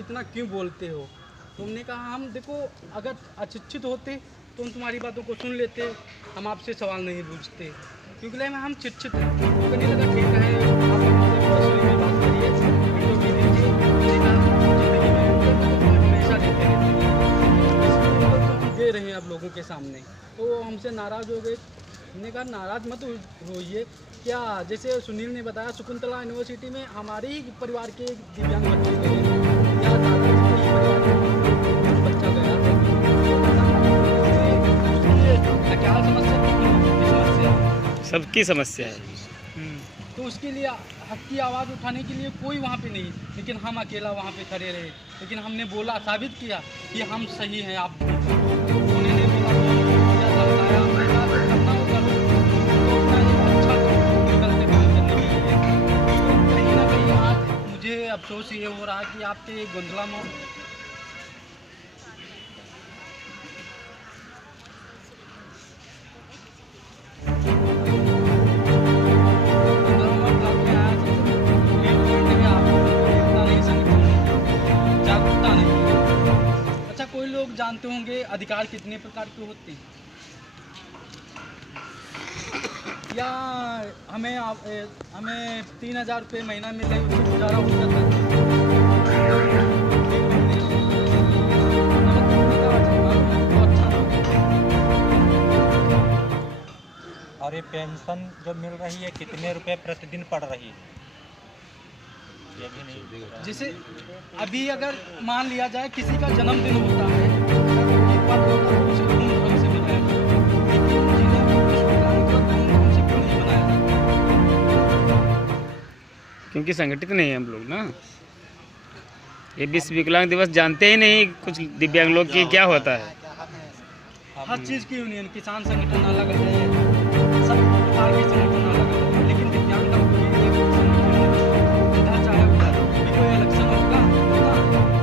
इतना क्यों बोलते हो? तो हमने कहा हम देखो अगर अशिक्षित होते तो हम तुम्हारी बातों को सुन लेते, हम आपसे सवाल नहीं पूछते, क्योंकि लाइन हम शिक्षित हैं। तो कहने लगा ठीक है, आप हमसे तसल्ली में बात करिए, वीडियो भी दीजिए। मैंने कहा ज़िंदगी में हम हमेशा देते रहते हैं, हम दे रहे हैं आप लोगों के सामने। तो हमसे नाराज़ हो गए। हमने कहा नाराज़ मत होइए, क्या जैसे सुनील ने बताया शकुंतला यूनिवर्सिटी में हमारे ही परिवार के एक दिव्यांग बच्चे गए या दादाजी के ही परिवार के बच्चा गया है, क्या समस्या सबकी समस्या है। तो उसके लिए हक की आवाज़ उठाने के लिए कोई वहाँ पे नहीं, लेकिन हम अकेला वहाँ पे खड़े रहे। लेकिन हमने बोला, साबित किया कि हम सही हैं, आप उन्होंने नहीं बोला क्या समझाया, हमने कहा तो करना होगा तो अपना एक अच्छा निकलते काम करने के लिए। तो कहीं ना कहीं आज मुझे अफसोस ये हो रहा है कि आपके गोंधला में जानते होंगे अधिकार कितने प्रकार के होते हैं, या हमें 3000 रुपये महीना मिल रही उससे गुजारा हो जाता और ये पेंशन जो मिल रही है कितने रुपए प्रतिदिन पड़ रही है, ये भी नहीं। जैसे अभी अगर मान लिया जाए किसी का जन्मदिन होता है, एक बार होता है तो उसे धूमधाम से मनाया जाता है, लेकिन जिन्हें भी विश्व विकलांग दिवस धूमधाम से क्यों नहीं मनाया जाता? क्योंकि संगठित नहीं है हम लोग ना। ये विश्व विकलांग दिवस जानते ही नहीं कुछ दिव्यांग लोग की क्या होता है। हर चीज़ की यूनियन, किसान संगठन अलग है, सब प्रकार के संगठन अलग है, लेकिन दिव्यांग का कोई एक संगठन नहीं। जिधर चाहे उधर भी कोई इलेक्शन होगा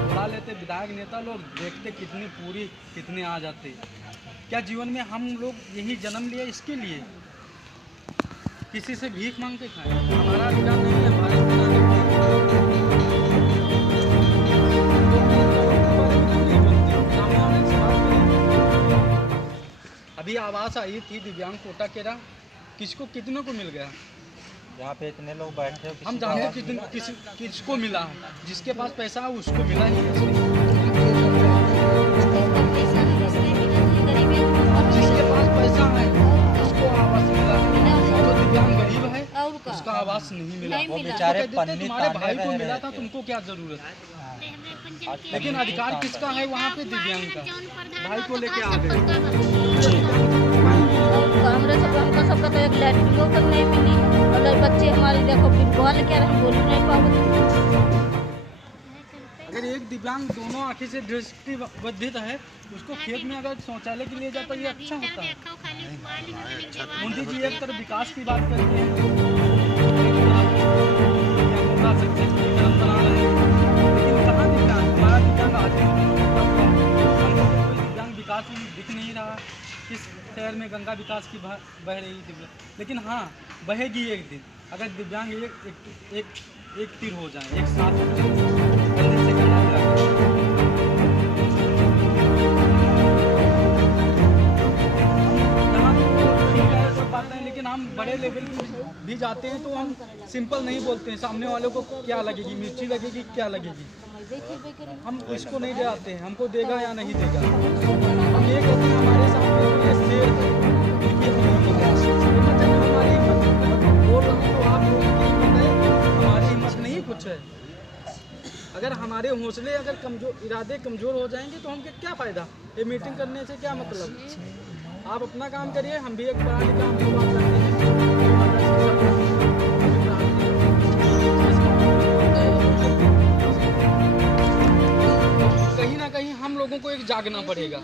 बुला लेते विधायक नेता लोग, देखते कितने आ जाते। क्या जीवन में हम लोग यही जन्म लिए इसके लिए किसी से भीख मांग के खाएं? हमारा अधिकार नहीं है भारत के नागरिक। अभी आवाज़ आई थी दिव्यांग कोटा केरा, कितनों को मिल गया? यहाँ पे इतने लोग बैठे, हम जानते किसको मिला, जिसके पास पैसा है उसको मिला ही है। जिसके पास पैसा है उसको आवास मिला, जो दिव्यांग गरीब है उसका आवास नहीं मिला। वो बेचारे तुम्हारे भाई को मिला था, तुमको क्या जरूरत है? लेकिन अधिकार किसका है वहाँ पे? दिव्यांग का। भाई को लेके आ गए। सबका तो एक लैट्रिन तक नहीं मिली, और बच्चे हमारे देखो बोल क्या रहे, बोल नहीं पाओ। अगर एक दिव्यांग दोनों आंखें से दृष्टिबाधित है, उसको खेत में अगर शौचालय के लिए जाता, ये अच्छा होता है। मोदी जी एक तरफ विकास की बात करते हैं, लेकिन कहाँ दिव्यांग? हमारा दिव्यांग आज दिव्यांग विकास दिख नहीं रहा। किस शहर में गंगा विकास की बह रही दिव्यांग, लेकिन हाँ बहेगी एक दिन। अगर दिव्यांग एक तीर हो जाए, एक साथ हो जाए, से गंगा बात है। लेकिन हम बड़े लेवल भी जाते हैं तो हम सिंपल नहीं बोलते हैं, सामने वालों को क्या लगेगी, मिर्ची लगेगी, क्या लगेगी, हम इसको नहीं डराते हैं, हमको देगा या नहीं देगा। हम ये कहते हैं हमारे सामने तो ये शेर है, हमारी हिम्मत बोल रहा हूँ तो आप लोगों की हिम्मत है, हमारी हिम्मत नहीं कुछ है। अगर हमारे हौसले अगर इरादे कमज़ोर हो जाएंगे तो हमको क्या फ़ायदा? ये मीटिंग करने से क्या मतलब? आप अपना काम करिए, हम भी एक पढ़ा लिखा हम भी बात करते हैं। कहीं ना कहीं हम लोगों को एक जागना पड़ेगा।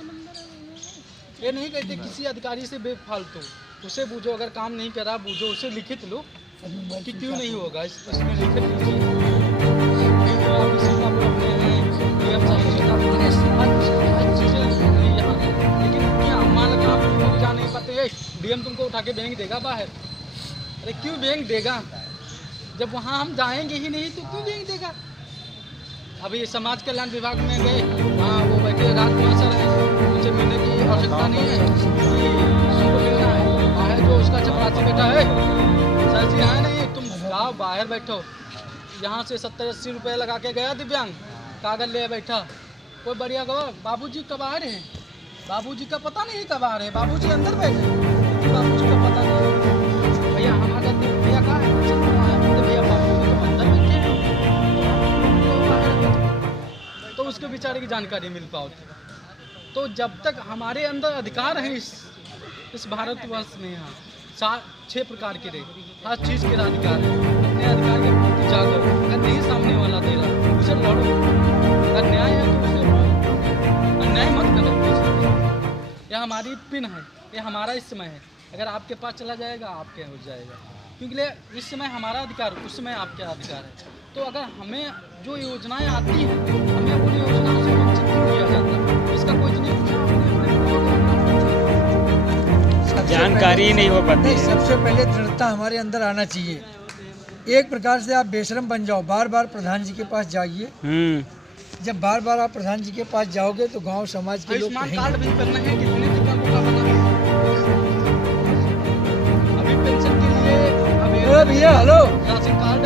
ये नहीं कहते किसी अधिकारी से बेफालतू, उसे बूझो, अगर काम नहीं करा बूझो, उसे लिखित लो कि क्यों नहीं होगा, इसमें लिखित लीजिए। डीएम तुमको उठा के बैंक देगा बाहर? अरे क्यों बैंक देगा? जब वहाँ हम जाएंगे ही नहीं तो क्यों बैंक देगा? अभी समाज कल्याण विभाग में गए, वहाँ वो बैठे राजकुमार सर हैं, उनसे मिलने की आवश्यकता नहीं है कि उनको मिलना है। बाहर जो उसका चपरासी बैठा है, सर जी है नहीं, तुम जाओ बाहर बैठो। यहाँ से 70-80 रुपये लगा के गया दिव्यांग, कागज ले बैठा, कोई बढ़िया गवा बाबूजी कब आ रहे हैं, बाबूजी का पता नहीं कब आ रहे हैं, बाबूजी अंदर बैठे, बाबूजी का पता नहीं। भैया हमारा भैया कहाँ है, भैया बाबूजी तो अंदर बैठे हैं, तो उसके बेचारे की जानकारी मिल पाती। तो जब तक हमारे अंदर अधिकार है इस भारतवर्ष में, यहाँ 6 प्रकार के रहे, हर चीज़ के अधिकार है, अपने अधिकार के प्रति जागो। अगर नहीं सामने वाला दे रहा उसे लड़ो, अगर न्याय है तो उसे लड़ो, अन्याय मत करो। यह हमारी पिन है, ये हमारा इस समय है, अगर आपके पास चला जाएगा आपके हो जाएगा, क्योंकि इस समय हमारा अधिकार, उस समय आपका अधिकार है। तो अगर हमें जो योजनाएं आती हैं, हमें उन योजनाओं से वंचित नहीं किया जाता, इसका कोई नहीं जानकारी ही नहीं हो पाती नहीं, है। सबसे पहले दृढ़ता हमारे अंदर आना चाहिए। एक प्रकार से आप बेशरम बन जाओ, बार बार प्रधान जी के पास जाइए। जब बार बार आप प्रधान जी के पास जाओगे तो गांव समाज के लोग आयुष्मान कार्ड भी करना है, कितने दिव्यांगों का बना है। अभी पेंशन के लिए अरे भैया हेलो, राशन कार्ड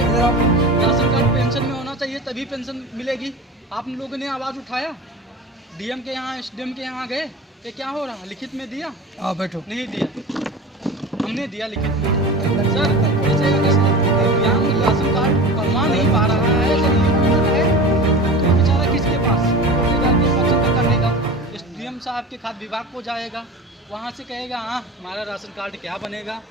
पेंशन में होना चाहिए, तभी पेंशन मिलेगी। आप लोगों ने आवाज़ उठाया, डीएम के यहाँ एसडीएम के यहाँ गए, ये क्या हो रहा, लिखित में दिया, आओ बैठो। नहीं दिया, हमने दिया लिखित में। सर जैसे अगर दिव्यांग राशन कार्ड बनवा नहीं पा रहा है, गरीब है, तो बेचारा किसके पास करने का, एसडीएम साहब के खाद्य विभाग को जाएगा, वहाँ से कहेगा हाँ हमारा राशन कार्ड क्या बनेगा।